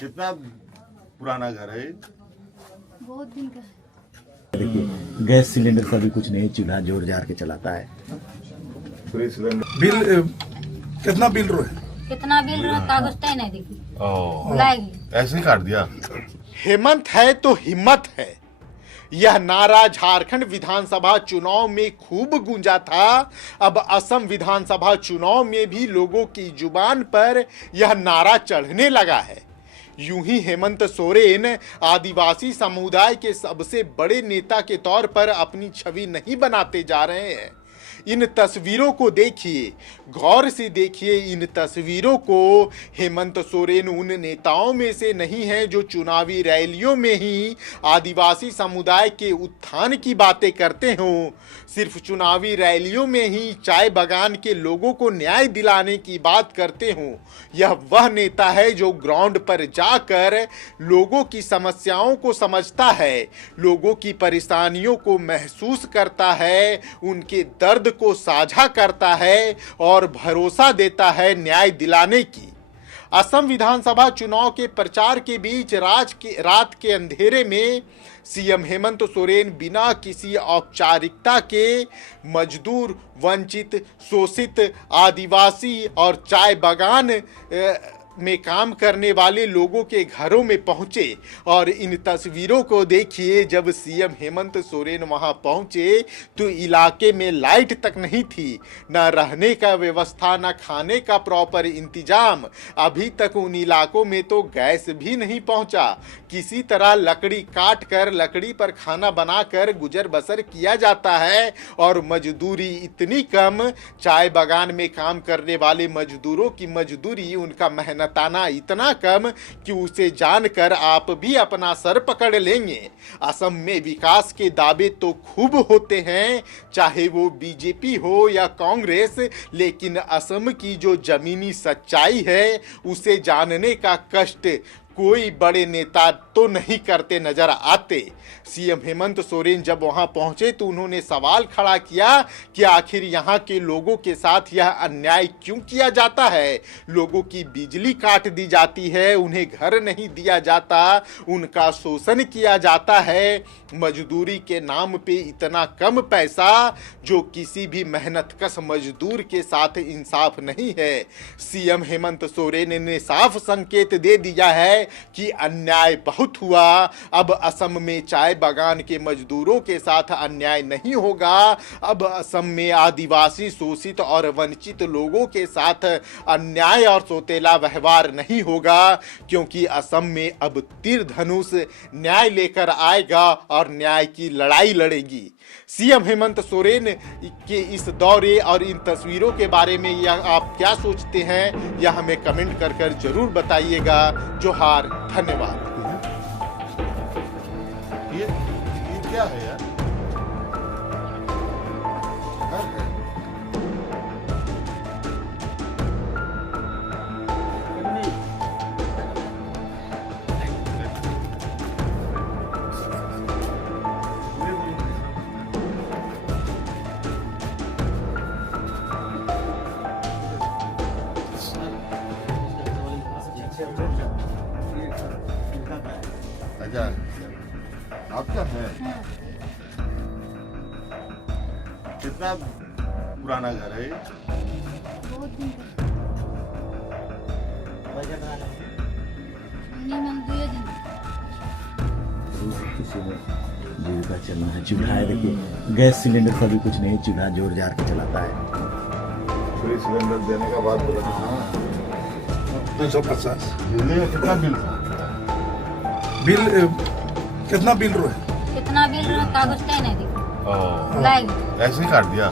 कितना पुराना घर है? बहुत दिन का है। देखिए गैस सिलेंडर का भी कुछ नहीं, चूल्हा जोर जार के चलाता है। फ्री सिलेंडर बिल कितना बिल रो है? कितना बिल रहा कागज तय नहीं देखी बुलाएगी ऐसे ही काट दिया। हेमंत है तो हिम्मत है, यह नारा झारखंड विधानसभा चुनाव में खूब गूंजा था। अब असम विधानसभा चुनाव में भी लोगों की जुबान पर यह नारा चढ़ने लगा है। यूं ही हेमंत सोरेन आदिवासी समुदाय के सबसे बड़े नेता के तौर पर अपनी छवि नहीं बनाते जा रहे हैं। इन तस्वीरों को देखिए, गौर से देखिए इन तस्वीरों को। हेमंत सोरेन उन नेताओं में से नहीं हैं जो चुनावी रैलियों में ही आदिवासी समुदाय के उत्थान की बातें करते हों। सिर्फ चुनावी रैलियों में ही चाय बागान के लोगों को न्याय दिलाने की बात करते हों। यह वह नेता है जो ग्राउंड पर जाकर लोगों की समस्याओं को समझता है, लोगों की परेशानियों को महसूस करता है, उनके दर्द को साझा करता है और भरोसा देता है न्याय दिलाने की। असम विधानसभा चुनाव के प्रचार के बीच रात के अंधेरे में सीएम हेमंत सोरेन बिना किसी औपचारिकता के मजदूर, वंचित, शोषित, आदिवासी और चाय बागान में काम करने वाले लोगों के घरों में पहुंचे। और इन तस्वीरों को देखिए, जब सीएम हेमंत सोरेन वहां पहुंचे तो इलाके में लाइट तक नहीं थी, न रहने का व्यवस्था, न खाने का प्रॉपर इंतजाम। अभी तक उन इलाकों में तो गैस भी नहीं पहुंचा। किसी तरह लकड़ी काट कर लकड़ी पर खाना बनाकर गुजर बसर किया जाता है। और मजदूरी इतनी कम, चाय बागान में काम करने वाले मजदूरों की मजदूरी, उनका मेहनताना इतना कम कि उसे जानकर आप भी अपना सर पकड़ लेंगे। असम में विकास के दावे तो खूब होते हैं, चाहे वो बीजेपी हो या कांग्रेस, लेकिन असम की जो जमीनी सच्चाई है उसे जानने का कष्ट कोई बड़े नेता तो नहीं करते नजर आते। सीएम हेमंत सोरेन जब वहां पहुंचे तो उन्होंने सवाल खड़ा किया कि आखिर यहां के लोगों के साथ यह अन्याय क्यों किया जाता है। लोगों की बिजली काट दी जाती है, उन्हें घर नहीं दिया जाता, उनका शोषण किया जाता है। मजदूरी के नाम पे इतना कम पैसा, जो किसी भी मेहनतकश मजदूर के साथ इंसाफ नहीं है। सीएम हेमंत सोरेन ने साफ संकेत दे दिया है कि अन्याय बहुत हुआ। अब असम में चाय बागान के मजदूरों के साथ अन्याय नहीं होगा। अब असम में आदिवासी, शोषित और वंचित लोगों के साथ अन्याय और सौतेला व्यवहार नहीं होगा, क्योंकि असम में अब तीर धनुष न्याय लेकर आएगा और न्याय की लड़ाई लड़ेगी। सीएम हेमंत सोरेन के इस दौरे और इन तस्वीरों के बारे में यह आप क्या सोचते हैं, यह हमें कमेंट कर जरूर बताइएगा। जोहार, धन्यवाद। ये क्या है यार? घर है। अच्छा, आपका है? कितना पुराना घर है? बहुत दिन का निमन 2 दिन किसी में जीविका चलना है। चूल्हा है, देखिए गैस सिलेंडर का भी कुछ नहीं, चूल्हा जोर जार के चलाता है। फ्री सिलेंडर देने का बात बोला था। 250 दिल्ली में कितना बिल था? बिल कितना बिल रो है? कितना बिल रहा कागज तय नहीं देखी बुलाएगी ऐसे ही काट दिया।